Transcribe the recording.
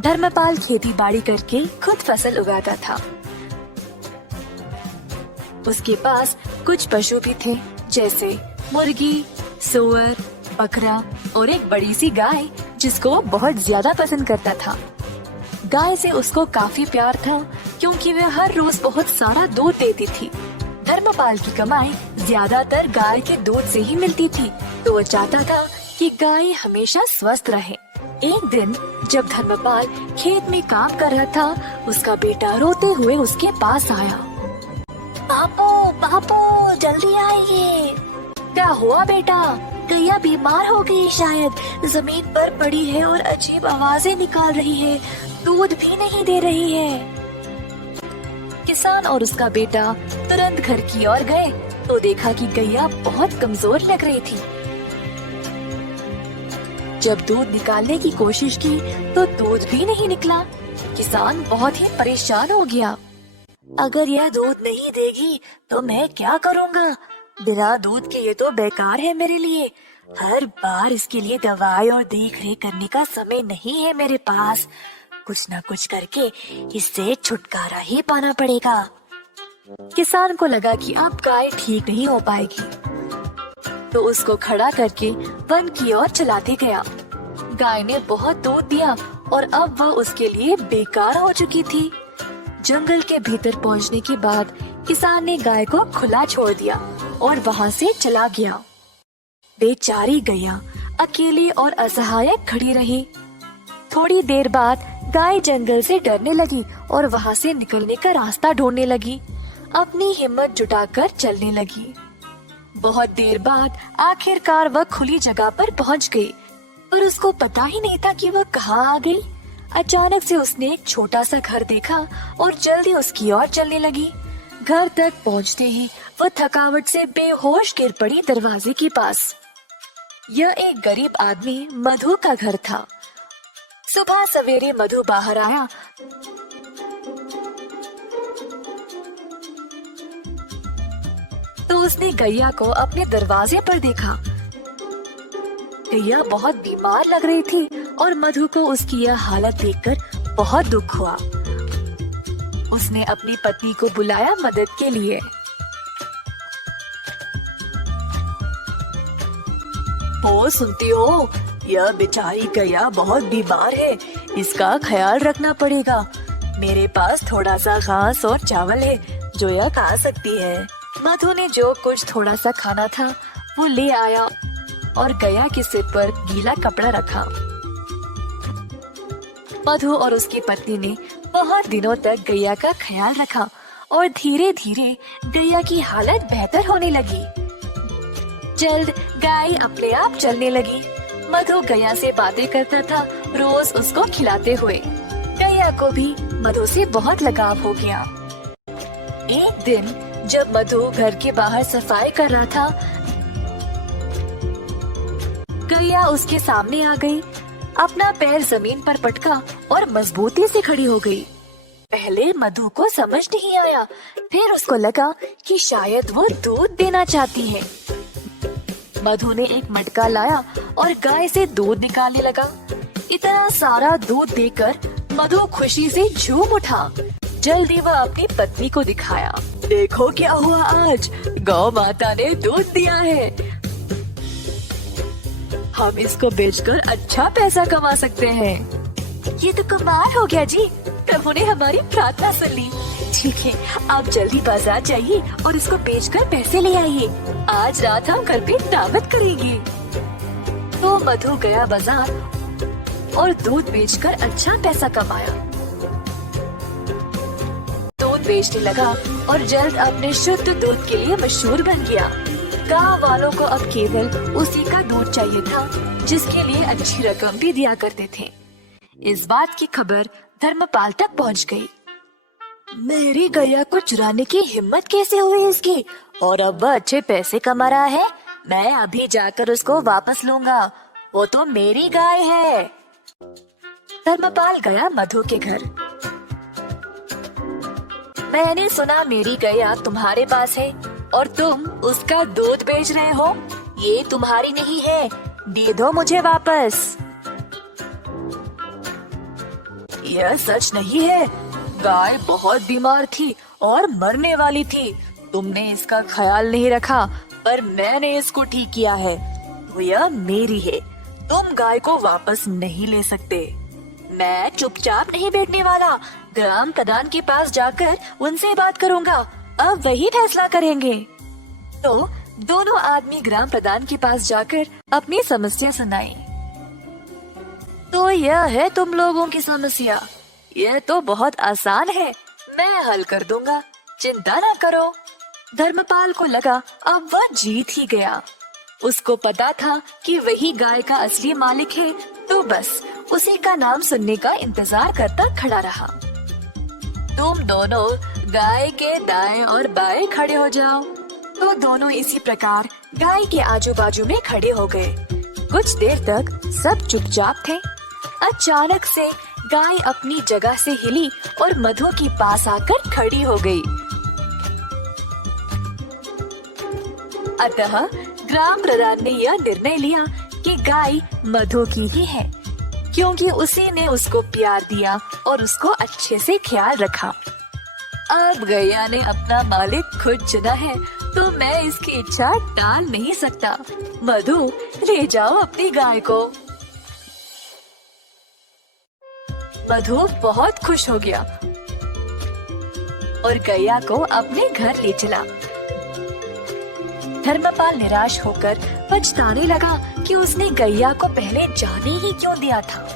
धर्मपाल खेती बाड़ी करके खुद फसल उगाता था। उसके पास कुछ पशु भी थे, जैसे मुर्गी, सूअर, बकरा और एक बड़ी सी गाय जिसको वो बहुत ज्यादा पसंद करता था। गाय से उसको काफी प्यार था क्योंकि वह हर रोज बहुत सारा दूध देती थी। धर्मपाल की कमाई ज्यादातर गाय के दूध से ही मिलती थी, तो वो चाहता था कि गाय हमेशा स्वस्थ रहे। एक दिन जब धर्मपाल खेत में काम कर रहा था, उसका बेटा रोते हुए उसके पास आया। पापो, पापो, जल्दी आइए। क्या हुआ बेटा? गैया बीमार हो गई शायद, जमीन पर पड़ी है और अजीब आवाजें निकाल रही है, दूध भी नहीं दे रही है। किसान और उसका बेटा तुरंत घर की ओर गए तो देखा कि गैया बहुत कमजोर लग रही थी। जब दूध निकालने की कोशिश की तो दूध भी नहीं निकला। किसान बहुत ही परेशान हो गया। अगर यह दूध नहीं देगी तो मैं क्या करूँगा? बिना दूध के ये तो बेकार है मेरे लिए। हर बार इसके लिए दवाई और देख रेख करने का समय नहीं है मेरे पास। कुछ न कुछ करके इससे छुटकारा ही पाना पड़ेगा। किसान को लगा कि अब गाय ठीक नहीं हो पाएगी, तो उसको खड़ा करके वन की ओर चलाते गया। गाय ने बहुत दूध दिया और अब वह उसके लिए बेकार हो चुकी थी। जंगल के भीतर पहुंचने के बाद किसान ने गाय को खुला छोड़ दिया और वहां से चला गया। बेचारी गैया अकेली और असहाय खड़ी रही। थोड़ी देर बाद गाय जंगल से डरने लगी और वहां से निकलने का रास्ता ढूंढने लगी। अपनी हिम्मत जुटाकर चलने लगी। बहुत देर बाद आखिरकार वह खुली जगह पर पहुंच गई, पर उसको पता ही नहीं था कि वह कहाँ आ गई। अचानक से उसने एक छोटा सा घर देखा और जल्दी उसकी ओर चलने लगी। घर तक पहुंचते ही वह थकावट से बेहोश गिर पड़ी दरवाजे के पास। यह एक गरीब आदमी मधु का घर था। सुबह सवेरे मधु बाहर आया तो उसने गैया को अपने दरवाजे पर देखा। गैया बहुत बीमार लग रही थी और मधु को उसकी यह हालत देखकर बहुत दुख हुआ। उसने अपनी पत्नी को बुलाया मदद के लिए। ओ सुनती हो, यह बेचारी गैया बहुत बीमार है, इसका ख्याल रखना पड़ेगा। मेरे पास थोड़ा सा घास और चावल है जो यह खा सकती है। मधु ने जो कुछ थोड़ा सा खाना था वो ले आया और गैया के सिर पर गीला कपड़ा रखा। मधु और उसकी पत्नी ने बहुत दिनों तक गैया का ख्याल रखा और धीरे धीरे गैया की हालत बेहतर होने लगी। जल्द गाय अपने आप चलने लगी। मधु गैया से बातें करता था, रोज उसको खिलाते हुए। गैया को भी मधु से बहुत लगाव हो गया। एक दिन जब मधु घर के बाहर सफाई कर रहा था, गैया उसके सामने आ गई। अपना पैर जमीन पर पटका और मजबूती से खड़ी हो गई। पहले मधु को समझ नहीं आया, फिर उसको लगा कि शायद वो दूध देना चाहती है। मधु ने एक मटका लाया और गाय से दूध निकालने लगा। इतना सारा दूध देकर मधु खुशी से झूम उठा। जल्दी वह अपनी पत्नी को दिखाया। देखो क्या हुआ आज, गौ माता ने दूध दिया है। हम इसको बेचकर अच्छा पैसा कमा सकते हैं। ये तो कमाल हो गया जी, प्रभु ने हमारी प्रार्थना सुन ली। ठीक है, आप जल्दी बाजार जाइए और इसको बेचकर पैसे ले आइए। आज रात हम घर पे दावत करेंगे। तो मधु गया बाजार और दूध बेचकर अच्छा पैसा कमाया। दूध बेचने लगा और जल्द अपने शुद्ध दूध के लिए मशहूर बन गया। गाँव वालों को अब केवल उसी का दूध चाहिए था, जिसके लिए अच्छी रकम भी दिया करते थे। इस बात की खबर धर्मपाल तक पहुंच गई। मेरी गैया को चुराने की हिम्मत कैसे हुई इसकी, और अब वह अच्छे पैसे कमा रहा है। मैं अभी जाकर उसको वापस लूंगा, वो तो मेरी गाय है। धर्मपाल गया मधु के घर। मैंने सुना मेरी गैया तुम्हारे पास है और तुम उसका दूध बेच रहे हो। ये तुम्हारी नहीं है, दे दो मुझे वापस। यह सच नहीं है। गाय बहुत बीमार थी और मरने वाली थी। तुमने इसका ख्याल नहीं रखा, पर मैंने इसको ठीक किया है। यह मेरी है। तुम गाय को वापस नहीं ले सकते। मैं चुपचाप नहीं बैठने वाला। ग्राम प्रधान के पास जाकर उनसे बात करूंगा। अब वही फैसला करेंगे। तो दोनों आदमी ग्राम प्रधान के पास जाकर अपनी समस्या सुनाई। तो यह है तुम लोगों की समस्या। यह तो बहुत आसान है, मैं हल कर दूंगा, चिंता ना करो। धर्मपाल को लगा अब वह जीत ही गया। उसको पता था कि वही गाय का असली मालिक है, तो बस उसी का नाम सुनने का इंतजार करता खड़ा रहा। तुम दोनों गाय के दाएं और बाएं खड़े हो जाओ। तो दोनों इसी प्रकार गाय के आजू बाजू में खड़े हो गए। कुछ देर तक सब चुपचाप थे। अचानक से गाय अपनी जगह से हिली और मधु के पास आकर खड़ी हो गई। अतः ग्राम प्रधान ने यह निर्णय लिया कि गाय मधु की ही है, क्योंकि उसी ने उसको प्यार दिया और उसको अच्छे से ख्याल रखा। अब गैया ने अपना मालिक खुद चुना है, तो मैं इसकी इच्छा टाल नहीं सकता। मधु, ले जाओ अपनी गाय को। मधु बहुत खुश हो गया और गैया को अपने घर ले चला। धर्मपाल निराश होकर पछताने लगा कि उसने गैया को पहले जाने ही क्यों दिया था।